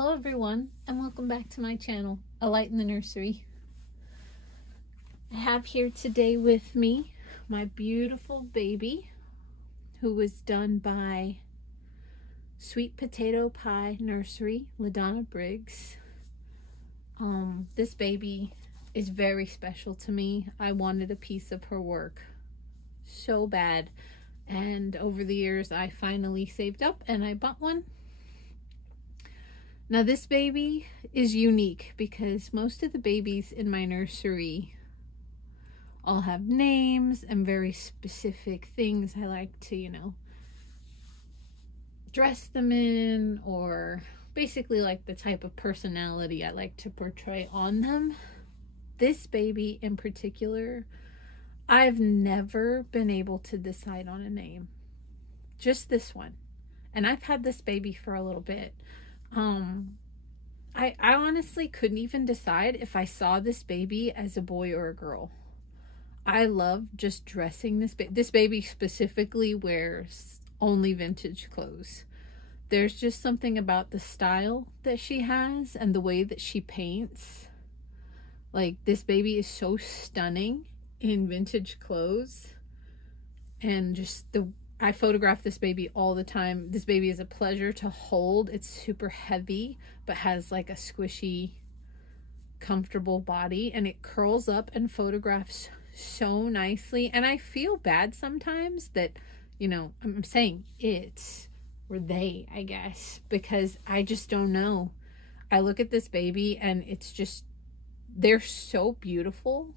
Hello everyone, and welcome back to my channel, A Light in the Nursery. I have here today with me my beautiful baby, who was done by Sweet Potato Pie Nursery, Ladonna Briggs. This baby is very special to me. I wanted a piece of her work so bad, and over the years I finally saved up and I bought one. Now this baby is unique because most of the babies in my nursery all have names and very specific things I like to, dress them in, or basically like the type of personality I like to portray on them. This baby in particular, I've never been able to decide on a name. Just this one. And I've had this baby for a little bit. I honestly couldn't even decide if I saw this baby as a boy or a girl. I love just dressing this baby. This baby specifically wears only vintage clothes. There's just something about the style that she has and the way that she paints. Like, this baby is so stunning in vintage clothes, and just I photograph this baby all the time. This baby is a pleasure to hold. It's super heavy, but has like a squishy, comfortable body, and it curls up and photographs so nicely. And I feel bad sometimes that, I'm saying it, or they, I guess, because I just don't know. I look at this baby and it's just, they're so beautiful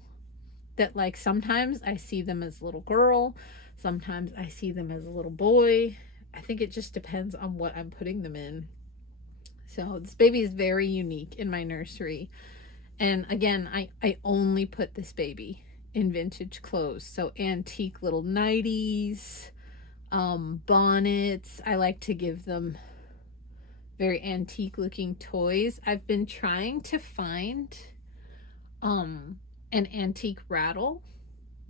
that, like, sometimes I see them as a little girl. Sometimes I see them as a little boy. I think it just depends on what I'm putting them in. So this baby is very unique in my nursery. And again, I only put this baby in vintage clothes. So antique little nighties, bonnets. I like to give them very antique looking toys. I've been trying to find an antique rattle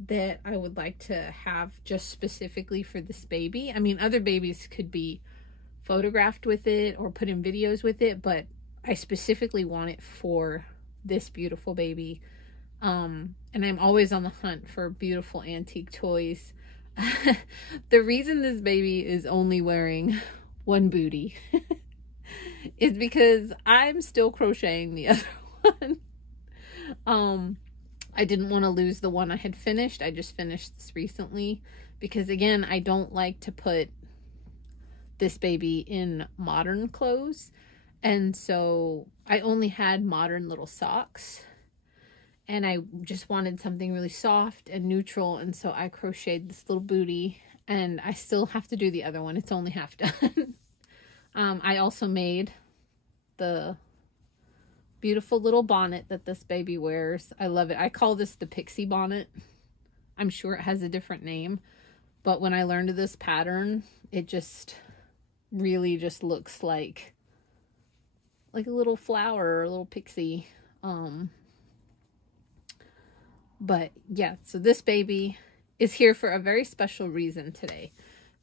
that I would like to have just specifically for this baby. I mean, other babies could be photographed with it or put in videos with it, but I specifically want it for this beautiful baby. And I'm always on the hunt for beautiful antique toys. The reason this baby is only wearing one booty is because I'm still crocheting the other one. I didn't want to lose the one I had finished. I just finished this recently because, again, I don't like to put this baby in modern clothes. And so I only had modern little socks, and I just wanted something really soft and neutral. And so I crocheted this little booty, and I still have to do the other one. It's only half done. I also made the beautiful little bonnet that this baby wears. I love it. I call this the pixie bonnet. I'm sure it has a different name, but when I learned this pattern, it just really just looks like a little flower or a little pixie. But yeah, so this baby is here for a very special reason today,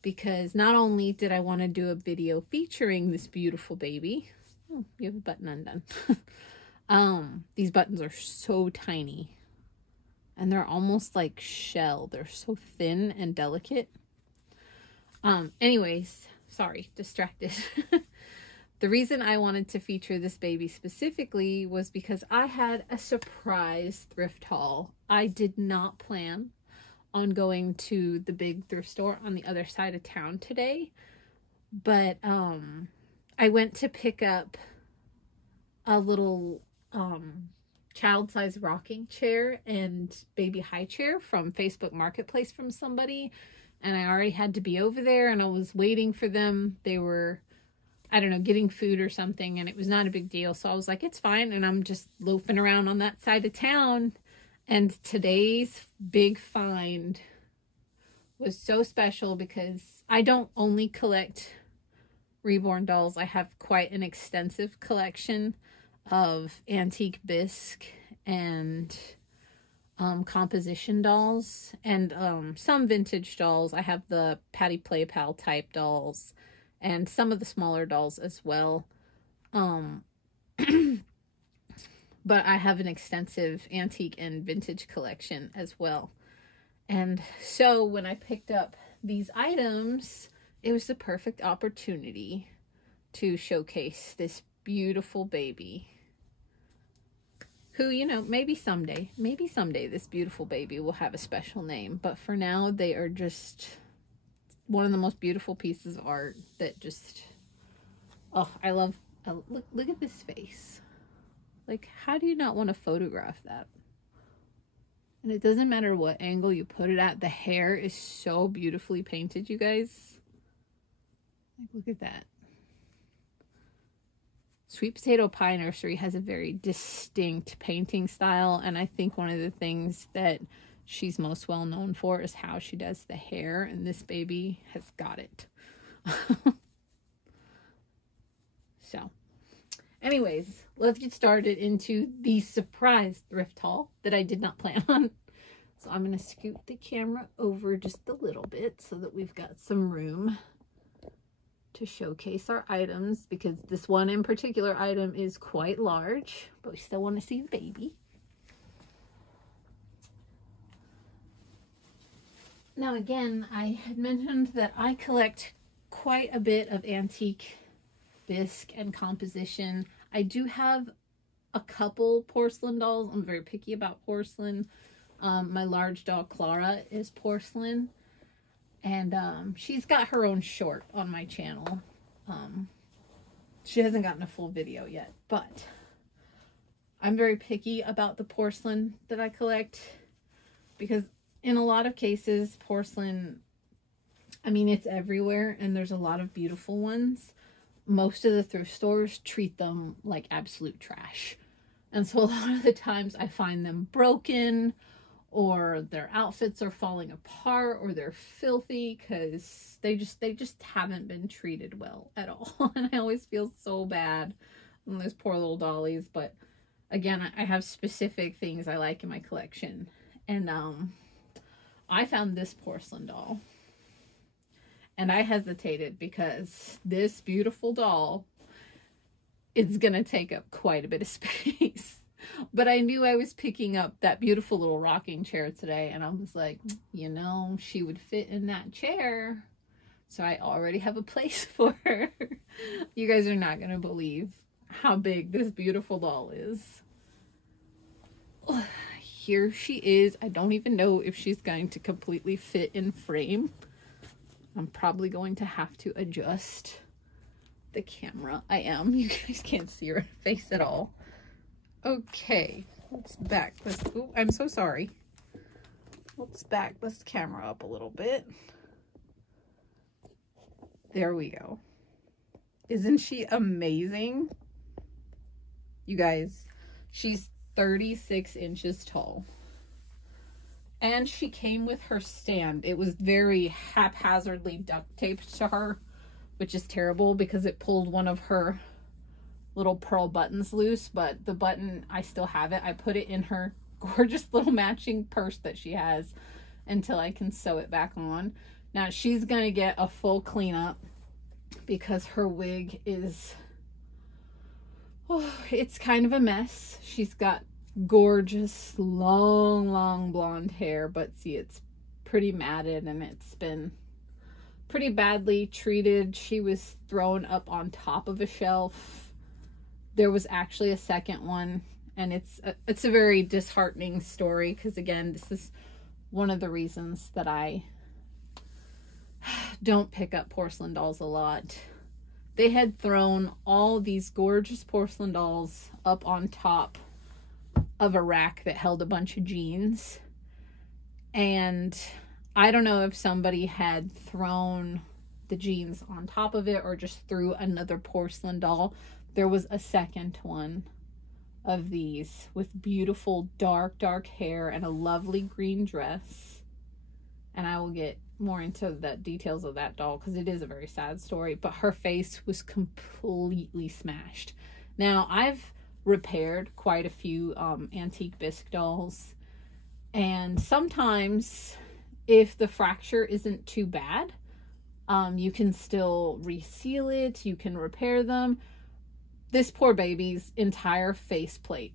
because not only did I want to do a video featuring this beautiful baby. Oh, you have a button undone. These buttons are so tiny, and they're almost like shell. They're so thin and delicate. Anyways, sorry, distracted. The reason I wanted to feature this baby specifically was because I had a surprise thrift haul. I did not plan on going to the big thrift store on the other side of town today, but I went to pick up a little child-size rocking chair and baby high chair from Facebook Marketplace from somebody, and I already had to be over there, and I was waiting for them. They were, I don't know, getting food or something, and it was not a big deal, so I was like, it's fine. And I'm just loafing around on that side of town, and today's big find was so special because I don't only collect Reborn dolls. I have quite an extensive collection of antique bisque and composition dolls, and some vintage dolls. I have the Patty Play Pal type dolls and some of the smaller dolls as well. Um, but I have an extensive antique and vintage collection as well. And so when I picked up these items, it was the perfect opportunity to showcase this beautiful baby who, you know, maybe someday this beautiful baby will have a special name. But for now, they are just one of the most beautiful pieces of art that just, oh, I love. Look at this face. Like, how do you not want to photograph that? And it doesn't matter what angle you put it at. The hair is so beautifully painted, you guys. Like, look at that. Sweet Potato Pie Nursery has a very distinct painting style, and I think one of the things that she's most well known for is how she does the hair, and this baby has got it. So, anyways, let's get started into the surprise thrift haul that I did not plan on. So I'm going to scoot the camera over just a little bit so that we've got some room to showcase our items, because this one in particular item is quite large, but we still want to see the baby. Now again, I had mentioned that I collect quite a bit of antique bisque and composition. I do have a couple porcelain dolls. I'm very picky about porcelain. My large doll Clara is porcelain. And she's got her own short on my channel. She hasn't gotten a full video yet, but I'm very picky about the porcelain that I collect, because in a lot of cases, porcelain, I mean, it's everywhere and there's a lot of beautiful ones. Most of the thrift stores treat them like absolute trash. And so a lot of the times I find them broken, or their outfits are falling apart, or they're filthy because they just haven't been treated well at all. And I always feel so bad on those poor little dollies. But again, I have specific things I like in my collection. And I found this porcelain doll. And I hesitated because this beautiful doll is going to take up quite a bit of space. But I knew I was picking up that beautiful little rocking chair today, and I was like, you know, she would fit in that chair. So I already have a place for her. You guys are not going to believe how big this beautiful doll is. Here she is. I don't even know if she's going to completely fit in frame. I'm probably going to have to adjust the camera. I am. You guys can't see her face at all. Okay, let's back this. Oh, I'm so sorry. Let's back this camera up a little bit. There we go. Isn't she amazing? You guys, she's 36 inches tall. And she came with her stand. It was very haphazardly duct taped to her, which is terrible because it pulled one of her little pearl buttons loose, but the button, I still have it. I put it in her gorgeous little matching purse that she has until I can sew it back on. Now she's gonna get a full cleanup because her wig is, oh, it's kind of a mess. She's got gorgeous long blonde hair, but see, it's pretty matted and it's been pretty badly treated. She was thrown up on top of a shelf. There was actually a second one, and it's a very disheartening story, because again, this is one of the reasons that I don't pick up porcelain dolls a lot. They had thrown all these gorgeous porcelain dolls up on top of a rack that held a bunch of jeans, and I don't know if somebody had thrown the jeans on top of it or just threw another porcelain doll. There was a second one of these with beautiful dark hair and a lovely green dress. And I will get more into the details of that doll because it is a very sad story. But her face was completely smashed. Now, I've repaired quite a few antique bisque dolls. And sometimes, if the fracture isn't too bad, you can still reseal it. You can repair them. this poor baby's entire faceplate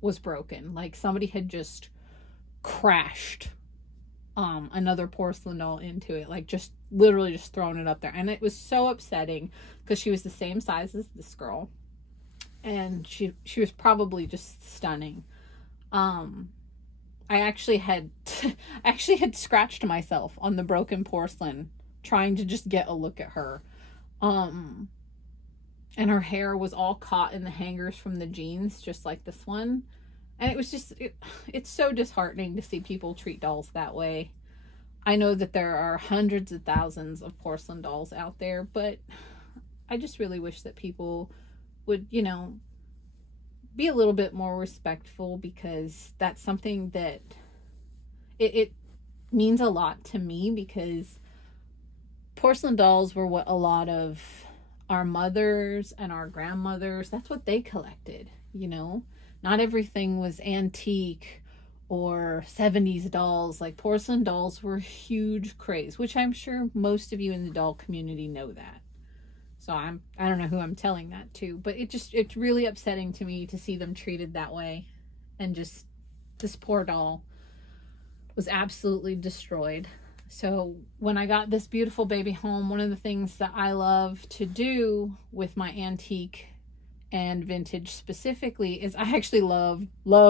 was broken. Like somebody had just crashed another porcelain doll into it, like just literally just thrown it up there. And it was so upsetting because she was the same size as this girl, and she was probably just stunning. I actually had scratched myself on the broken porcelain trying to just get a look at her. And her hair was all caught in the hangers from the jeans, just like this one. And it was just, it's so disheartening to see people treat dolls that way. I know that there are hundreds of thousands of porcelain dolls out there, but I just really wish that people would, you know, be a little bit more respectful, because that's something that it means a lot to me, because porcelain dolls were what a lot of our mothers and our grandmothers, that's what they collected, you know. Not everything was antique or 70s dolls. Like porcelain dolls were a huge craze, which I'm sure most of you in the doll community know that. So I don't know who I'm telling that to, but it's really upsetting to me to see them treated that way. And just this poor doll was absolutely destroyed. So when I got this beautiful baby home, one of the things that I love to do with my antique and vintage specifically is I actually love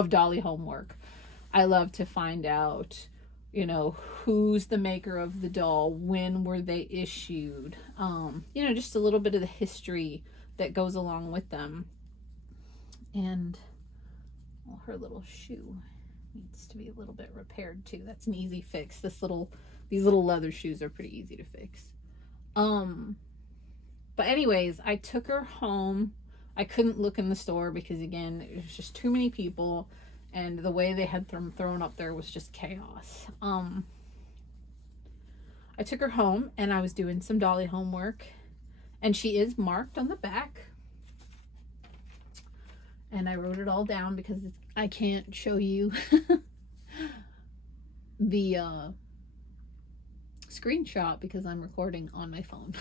dolly homework. I love to find out, you know, who's the maker of the doll, when were they issued, you know, just a little bit of the history that goes along with them. And well, her little shoe needs to be a little bit repaired too. That's an easy fix. These little leather shoes are pretty easy to fix. But anyways, I took her home. I couldn't look in the store because, again, it was just too many people, and the way they had them thrown up there was just chaos. I took her home, and I was doing some dolly homework, and she is marked on the back. And I wrote it all down because I can't show you the screenshot because I'm recording on my phone.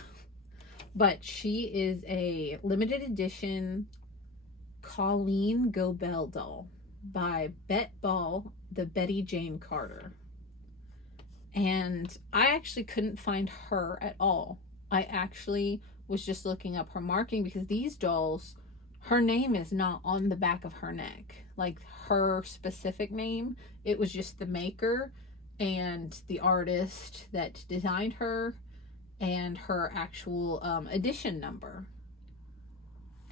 But she is a limited edition Colleen Gobel doll by Bet Ball, the Betty Jane Carter. And I actually couldn't find her at all. I actually was just looking up her marking, because these dolls, her name is not on the back of her neck. Like her specific name, it was just the maker and the artist that designed her and her actual edition number.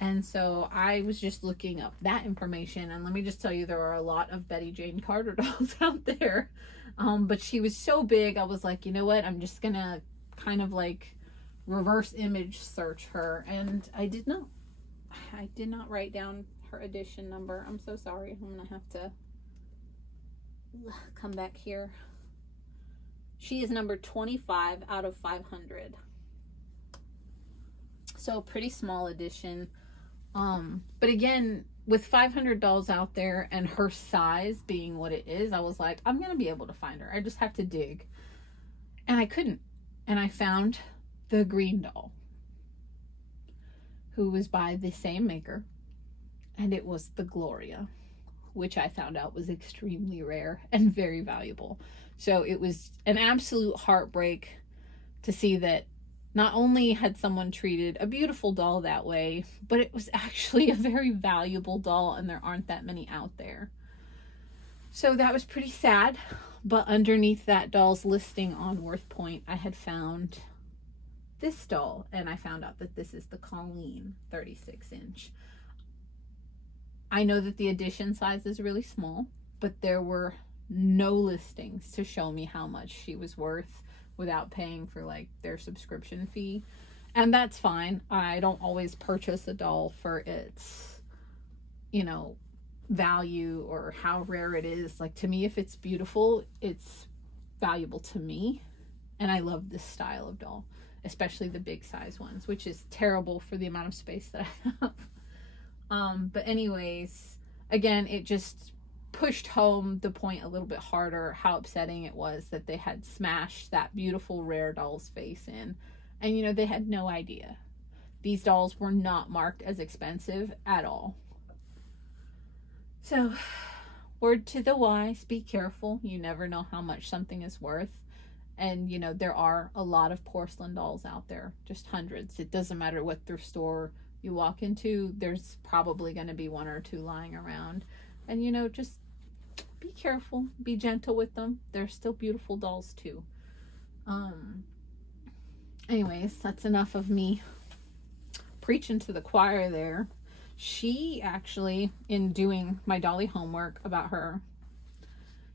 And so I was just looking up that information, and let me just tell you, there are a lot of Betty Jane Carter dolls out there. But she was so big, I was like, you know what, I'm just gonna kind of like reverse image search her, and I did not write down her edition number. I'm so sorry. I'm gonna have to come back here. She is number 25 out of 500. So pretty small edition. But again, with 500 dolls out there and her size being what it is, I was like, I'm going to be able to find her. I just have to dig. And I couldn't. And I found the green doll, who was by the same maker. And it was the Gloria, which I found out was extremely rare and very valuable. So it was an absolute heartbreak to see that not only had someone treated a beautiful doll that way, but it was actually a very valuable doll, and there aren't that many out there. So that was pretty sad. But underneath that doll's listing on WorthPoint, I had found this doll, and I found out that this is the Colleen 36-inch. I know that the edition size is really small, but there were no listings to show me how much she was worth without paying for like their subscription fee. And that's fine. I don't always purchase a doll for its, you know, value or how rare it is. Like, to me, if it's beautiful, it's valuable to me. And I love this style of doll, especially the big size ones, which is terrible for the amount of space that I have. But anyways, again, it just pushed home the point a little bit harder how upsetting it was that they had smashed that beautiful rare doll's face in, and you know, they had no idea. these dolls were not marked as expensive at all. So, word to the wise, be careful. You never know how much something is worth. And, you know, there are a lot of porcelain dolls out there, just hundreds. It doesn't matter what thrift store you walk into, there's probably going to be one or two lying around. And, you know, just be careful, be gentle with them. They're still beautiful dolls too. Anyways, that's enough of me preaching to the choir there. She actually, in doing my dolly homework about her,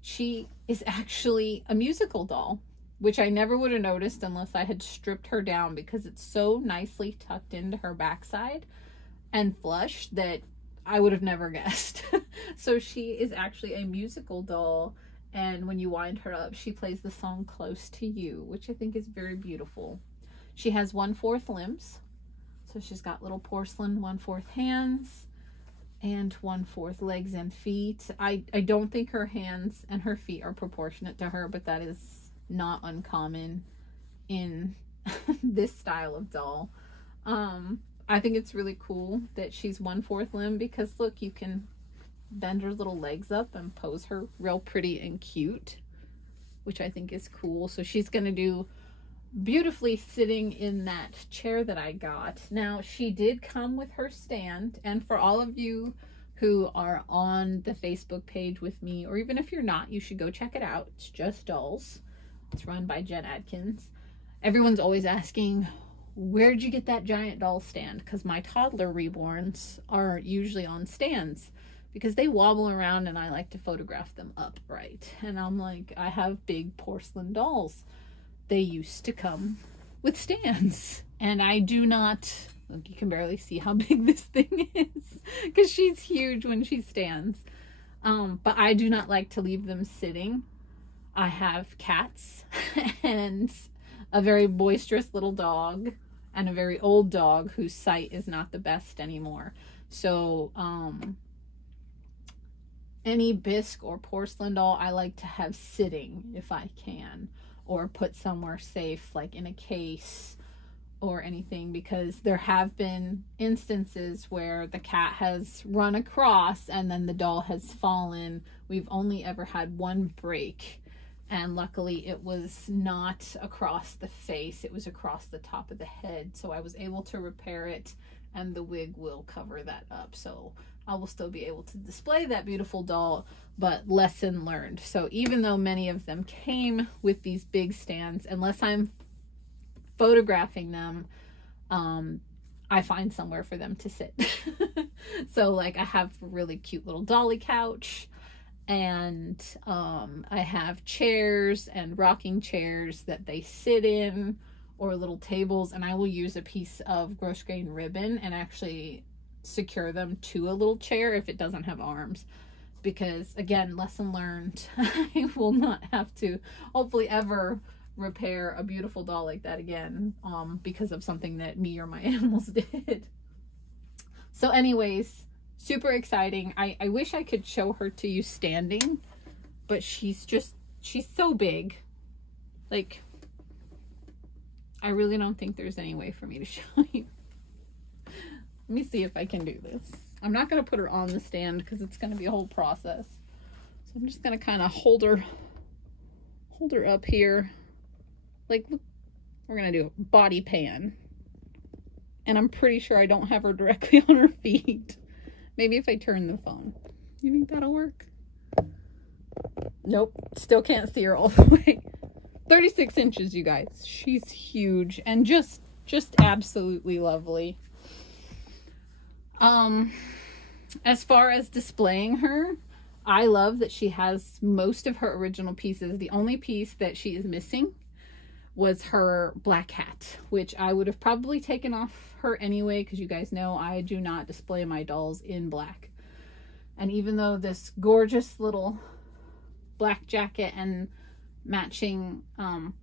she is actually a musical doll, which I never would have noticed unless I had stripped her down, because it's so nicely tucked into her backside and flush that I would have never guessed. So she is actually a musical doll, and when you wind her up, she plays the song Close to You, which I think is very beautiful. She has 1/4 limbs, so she's got little porcelain 1/4 hands and 1/4 legs and feet. I don't think her hands and her feet are proportionate to her, but that is not uncommon in this style of doll. I think it's really cool that she's 1/4 limb, because look, you can bend her little legs up and pose her real pretty and cute, which I think is cool. So she's going to do beautifully sitting in that chair that I got. Now, she did come with her stand, and for all of you who are on the Facebook page with me, or even if you're not, you should go check it out. It's Just Dolls. It's run by Jen Atkins. Everyone's always asking, where'd you get that giant doll stand? Because my toddler reborns are usually on stands because they wobble around and I like to photograph them upright. And I'm like, I have big porcelain dolls. They used to come with stands, and I do not, look, you can barely see how big this thing is because she's huge when she stands. But I do not like to leave them sitting. I have cats and a very boisterous little dog and a very old dog whose sight is not the best anymore. So any bisque or porcelain doll I like to have sitting if I can, or put somewhere safe, like in a case or anything, because there have been instances where the cat has run across and then the doll has fallen. We've only ever had one break, and luckily it was not across the face, it was across the top of the head, so I was able to repair it, and the wig will cover that up, so I will still be able to display that beautiful doll. But lesson learned. So even though many of them came with these big stands, unless I'm photographing them, I find somewhere for them to sit. So like I have a really cute little dolly couch, and I have chairs and rocking chairs that they sit in, or little tables, and I will use a piece of gross grain ribbon and actually secure them to a little chair if it doesn't have arms, because again, lesson learned. I will not have to hopefully ever repair a beautiful doll like that again, because of something that me or my animals did. So anyways, super exciting. I wish I could show her to you standing, but she's so big. Like, I really don't think there's any way for me to show you. Let me see if I can do this. I'm not going to put her on the stand because it's going to be a whole process. So I'm just going to kind of hold her up here. Like, we're going to do a body pan. And I'm pretty sure I don't have her directly on her feet. Maybe if I turn the phone. You think that'll work? Nope. Still can't see her all the way. 36 inches, you guys. She's huge and just absolutely lovely. As far as displaying her, I love that she has most of her original pieces. The only piece that she is missing was her black hat, which I would have probably taken off her anyway, because you guys know I do not display my dolls in black. And even though this gorgeous little black jacket and matching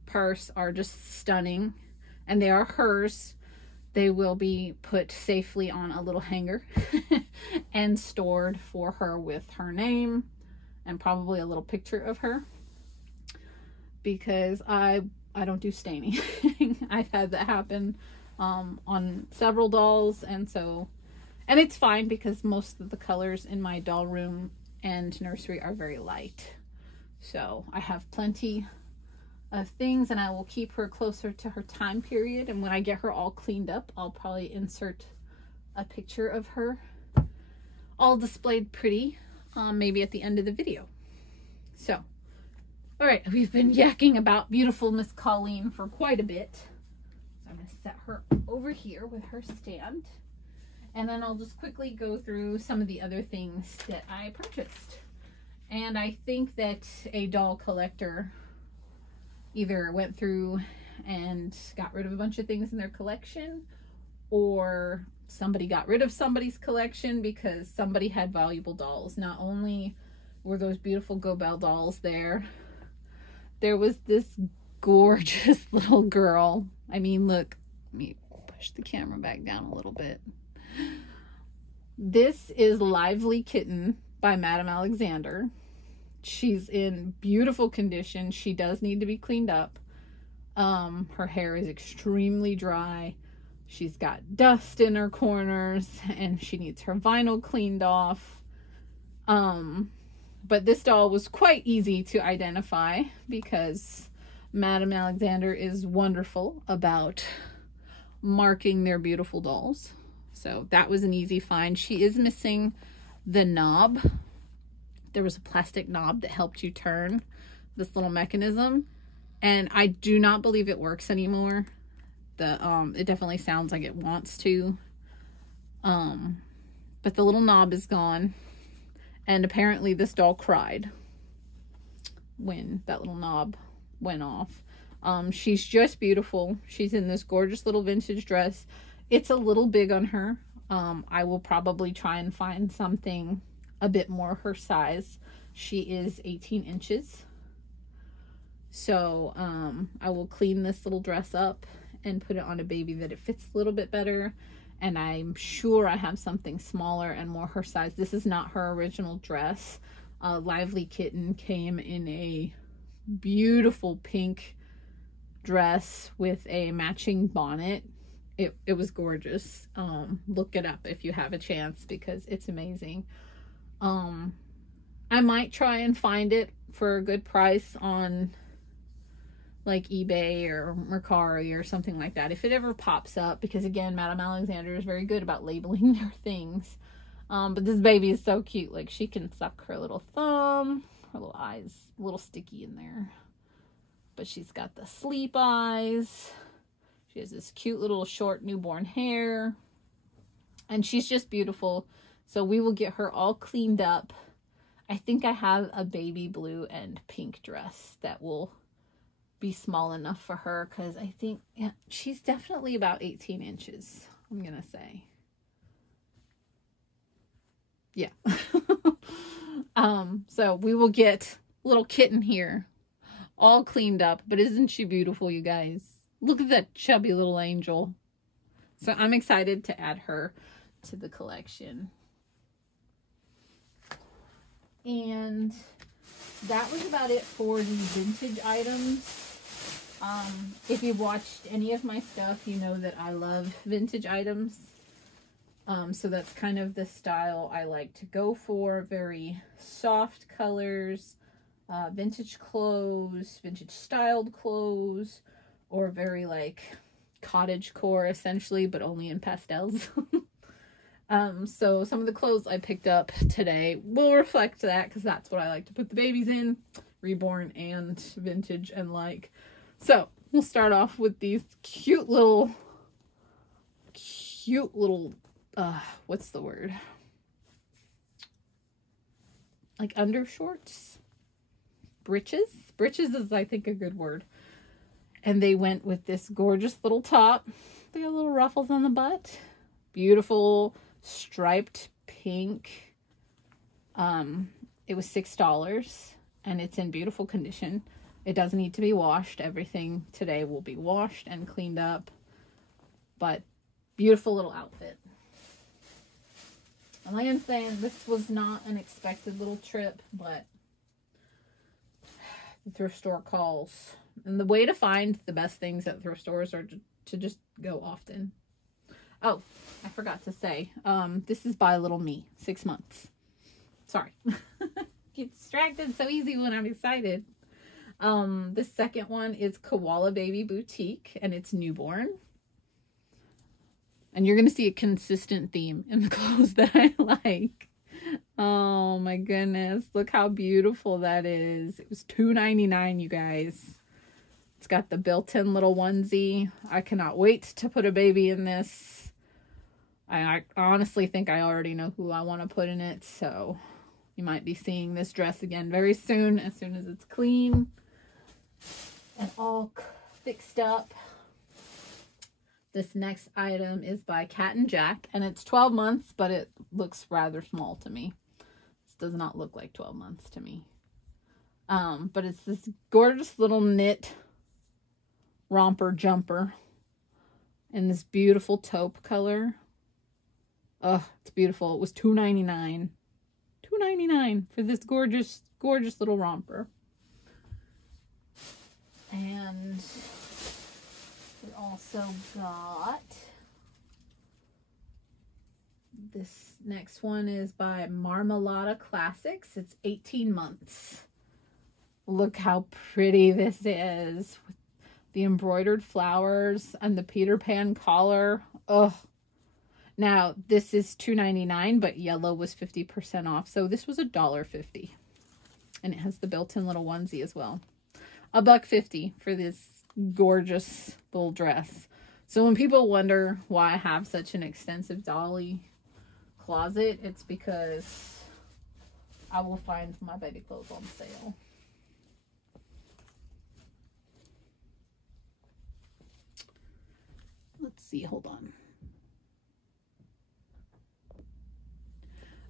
purse are just stunning, and they are hers, they will be put safely on a little hanger and stored for her with her name and probably a little picture of her, because I don't do staining. I've had that happen on several dolls, and it's fine because most of the colors in my doll room and nursery are very light. So I have plenty of things, and I will keep her closer to her time period, and when I get her all cleaned up, I'll probably insert a picture of her all displayed pretty, maybe at the end of the video. So, all right, we've been yakking about beautiful Miss Colleen for quite a bit. So I'm going to set her over here with her stand, and then I'll just quickly go through some of the other things that I purchased. And I think that a doll collector either went through and got rid of a bunch of things in their collection, or somebody got rid of somebody's collection because somebody had valuable dolls. Not only were those beautiful Go Belle dolls there was this gorgeous little girl. I mean, look, let me push the camera back down a little bit. This is Lively Kitten by Madame Alexander. She's in beautiful condition. She does need to be cleaned up. Her hair is extremely dry. She's got dust in her corners, and she needs her vinyl cleaned off. But this doll was quite easy to identify because Madame Alexander is wonderful about marking their beautiful dolls. So that was an easy find. She is missing the knob. There was a plastic knob that helped you turn this little mechanism, and I do not believe it works anymore. It definitely sounds like it wants to, but the little knob is gone, and apparently this doll cried when that little knob went off. She's just beautiful. She's in this gorgeous little vintage dress. It's a little big on her. I will probably try and find something a bit more her size. She is 18 inches. So I will clean this little dress up and put it on a baby that it fits a little bit better. And I'm sure I have something smaller and more her size. This is not her original dress. Lively Kitten came in a beautiful pink dress with a matching bonnet. It was gorgeous. Look it up if you have a chance because it's amazing. I might try and find it for a good price on like eBay or Mercari or something like that if it ever pops up, because again, Madame Alexander is very good about labeling their things. But this baby is so cute. Like, she can suck her little thumb, her little eyes a little sticky in there, but she's got the sleep eyes. She has this cute little short newborn hair, and she's just beautiful. So we will get her all cleaned up. I think I have a baby blue and pink dress that will be small enough for her, because I think, yeah, she's definitely about 18 inches, I'm gonna say. Yeah. So we will get little kitten here all cleaned up, but isn't she beautiful, you guys? Look at that chubby little angel. So I'm excited to add her to the collection. And that was about it for the vintage items. If you've watched any of my stuff, you know that I love vintage items. So that's kind of the style I like to go for. Very soft colors, vintage clothes, vintage styled clothes, or very like cottage core essentially, but only in pastels. So some of the clothes I picked up today will reflect that, because that's what I like to put the babies in, Reborn and vintage and like. So we'll start off with these cute little, what's the word? Like undershorts? Breeches? Breeches is, I think, a good word. And they went with this gorgeous little top. They got little ruffles on the butt. Beautiful striped pink. It was $6 and it's in beautiful condition. It doesn't need to be washed. Everything today will be washed and cleaned up. But beautiful little outfit. And like I'm saying, this was not an expected little trip, but the thrift store calls. And the way to find the best things at thrift stores are to just go often. Oh, I forgot to say, this is by Little Me, 6 months. Sorry. Get distracted so easy when I'm excited. The second one is Koala Baby Boutique, and it's newborn. And you're going to see a consistent theme in the clothes that I like. Oh my goodness. Look how beautiful that is. It was $2.99, you guys. It's got the built-in little onesie. I cannot wait to put a baby in this. I honestly think I already know who I want to put in it. So you might be seeing this dress again very soon as it's clean and all fixed up. This next item is by Cat and Jack, and it's 12 months, but it looks rather small to me. This does not look like 12 months to me. But it's this gorgeous little knit romper jumper in this beautiful taupe color. Oh, it's beautiful. It was $2.99. $2.99 for this gorgeous, gorgeous little romper. And we also got this next one is by Marmalada Classics. It's 18 months. Look how pretty this is. With the embroidered flowers and the Peter Pan collar. Oh. Now, this is $2.99, but yellow was 50% off. So this was $1.50. And it has the built-in little onesie as well. $1.50 for this gorgeous little dress. So when people wonder why I have such an extensive dolly closet, it's because I will find my baby clothes on sale. Let's see, hold on.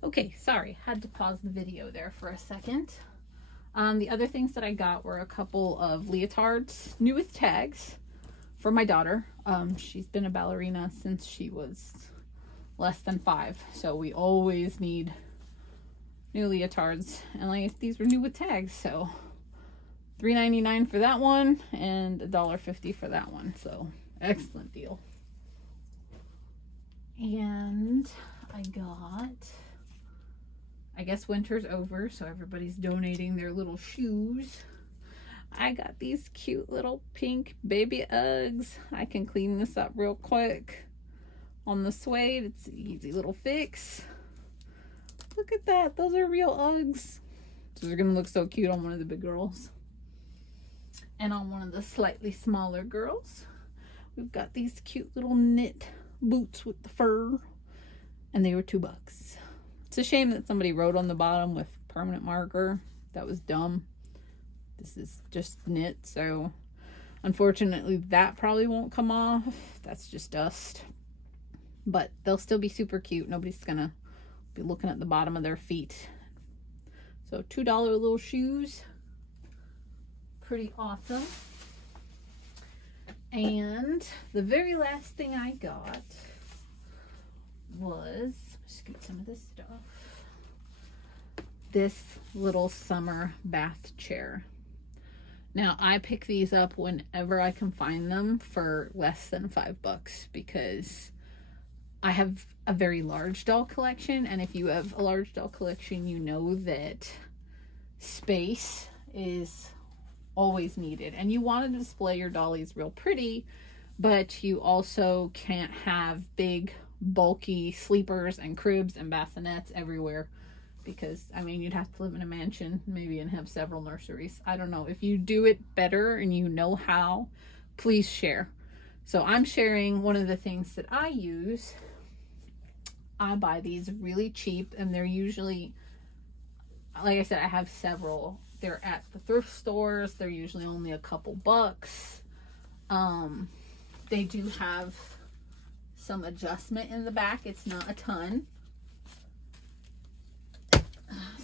Okay, sorry, had to pause the video there for a second. The other things that I got were a couple of leotards, new with tags, for my daughter. She's been a ballerina since she was less than 5, so we always need new leotards. And like these were new with tags, so $3.99 for that one and $1.50 for that one. So excellent deal. And I got, I guess winter's over, so everybody's donating their little shoes. I got these cute little pink baby Uggs. I can clean this up real quick on the suede. It's an easy little fix. Look at that. Those are real Uggs. So they're going to look so cute on one of the big girls. And on one of the slightly smaller girls, we've got these cute little knit boots with the fur. And they were $2. It's a shame that somebody wrote on the bottom with permanent marker. That was dumb. This is just knit, so unfortunately that probably won't come off. That's just dust. But they'll still be super cute. Nobody's gonna be looking at the bottom of their feet. So $2 little shoes. Pretty awesome. And the very last thing I got was, just get some of this stuff, this little summer bath chair. Now I pick these up whenever I can find them for less than $5 because I have a very large doll collection, and if you have a large doll collection, you know that space is always needed, and you want to display your dollies real pretty, but you also can't have big bulky sleepers and cribs and bassinets everywhere, because I mean you'd have to live in a mansion maybe and have several nurseries. I don't know. If you do it better and you know how, please share. So I'm sharing one of the things that I use. I buy these really cheap, and they're usually, like I said, I have several. They're at the thrift stores. They're usually only a couple bucks. They do have some adjustment in the back. It's not a ton.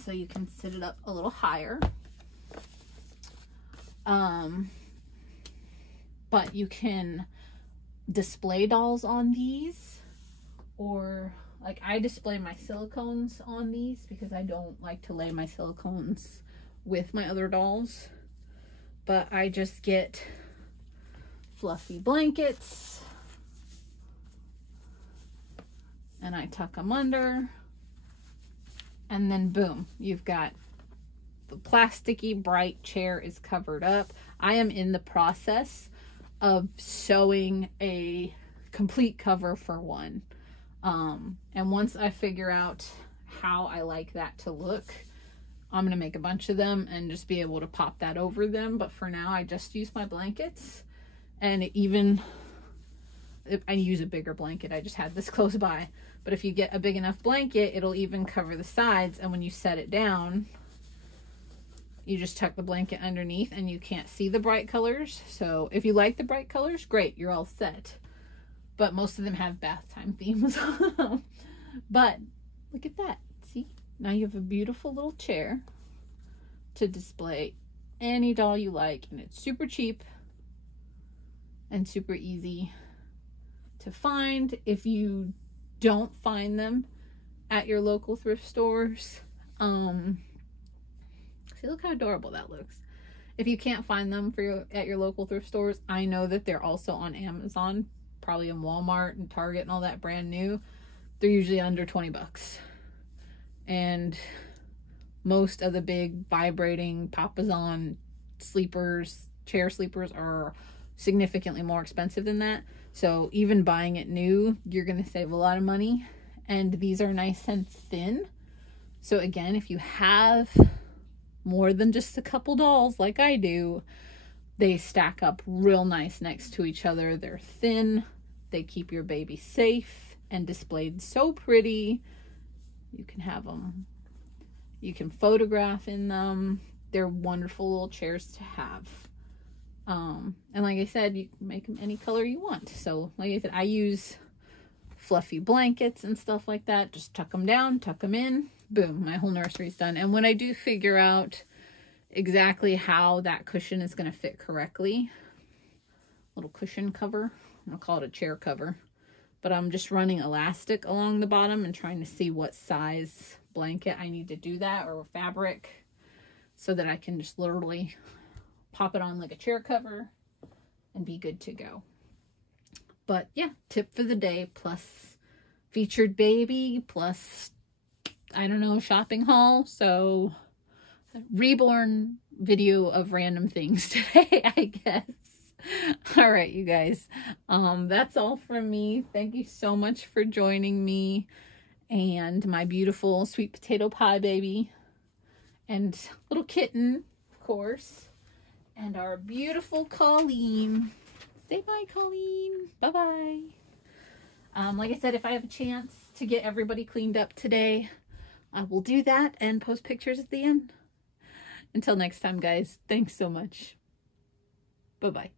So you can sit it up a little higher. But you can display dolls on these, or like I display my silicones on these because I don't like to lay my silicones with my other dolls. But I just get fluffy blankets and I tuck them under, and then boom, you've got the plasticky bright chair is covered up. I am in the process of sewing a complete cover for one. And once I figure out how I like that to look, I'm going to make a bunch of them and just be able to pop that over them. But for now, I just use my blankets. And even if I use a bigger blanket, I just had this close by. But if you get a big enough blanket, it'll even cover the sides. And when you set it down, you just tuck the blanket underneath and you can't see the bright colors. So if you like the bright colors, great, you're all set. But most of them have bath time themes. But look at that. See? Now you have a beautiful little chair to display any doll you like. And it's super cheap and super easy to find. If you don't find them at your local thrift stores, see, look how adorable that looks. If you can't find them at your local thrift stores, I know that they're also on Amazon, probably in Walmart and Target and all that, brand new. They're usually under 20 bucks. And most of the big vibrating Papazon sleepers, chair sleepers, are significantly more expensive than that. So even buying it new, you're going to save a lot of money. And these are nice and thin. So again, if you have more than just a couple dolls like I do, they stack up real nice next to each other. They're thin. They keep your baby safe and displayed so pretty. You can have them. You can photograph in them. They're wonderful little chairs to have. And like I said, you can make them any color you want. So like I said, I use fluffy blankets and stuff like that. Just tuck them down, tuck them in. Boom, my whole nursery's done. And when I do figure out exactly how that cushion is going to fit correctly, little cushion cover, I'll call it a chair cover, but I'm just running elastic along the bottom and trying to see what size blanket I need to do that, or fabric, so that I can just literally pop it on like a chair cover and be good to go. But yeah, tip for the day, plus featured baby, plus, I don't know, shopping haul. So Reborn video of random things today, I guess. All right, you guys, that's all from me. Thank you so much for joining me and my beautiful sweet potato pie baby and little kitten, of course, and our beautiful Colleen. Say bye, Colleen. Bye-bye. Like I said, if I have a chance to get everybody cleaned up today, I will do that and post pictures at the end. Until next time, guys, thanks so much. Bye-bye.